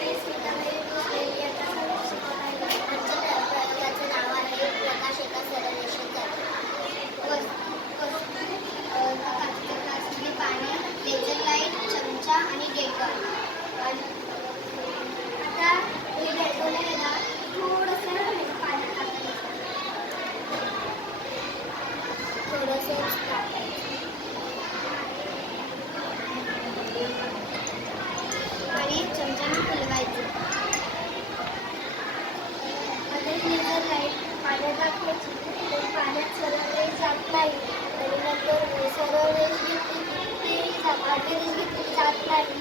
आहे सीताबाई भोसले. आता सर्व शिकत आहे. आमच्या प्रयोगाचं नाव आहे प्रकाश एका सरळ रेषेत जातो. काचेच्या ग्लासमध्ये पाणी, लेझर लाईट, चमचा आणि डेटॉल. आता हे डेटॉल आहे ना थोडंसं पाण्यात टाकायचं, थोडंसं टाकायचं आणि चमच्याने फिरवायचं. आता लेझर लाईट पाण्यात टाकायची, तर पाण्यात सरळ रेष जात नाही आणि नंतर सरळ रेष घेतली ती आडवी रेष घेतली जात नाही,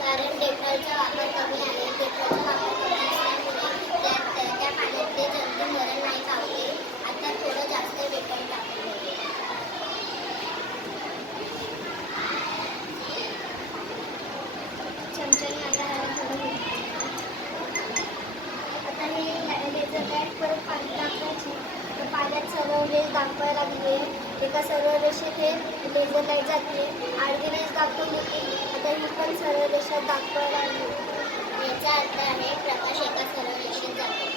कारण डेटॉलचा वापर कमी आहे. डेटॉलचा वापर कमी असल्यामुळे त्या पाण्यातले जंतू मरण नाही पावले. आता थोडं जास्त डेटॉल टाकून घ्यायचं. चमच्याने आता थोडं आता हे लेझर लाईट परत पाणी टाकायची, तर पाण्यात सरळ रेष दाखवायला लागली. एका सरळ रेषेत हे लेझर लाईट जाते, आडवी रेष दाखवली होती, आता ही पण सरळ रेषेत दाखवायला लागली. याचा अर्थ आहे प्रकाश एका सरळ रेषेत जातो.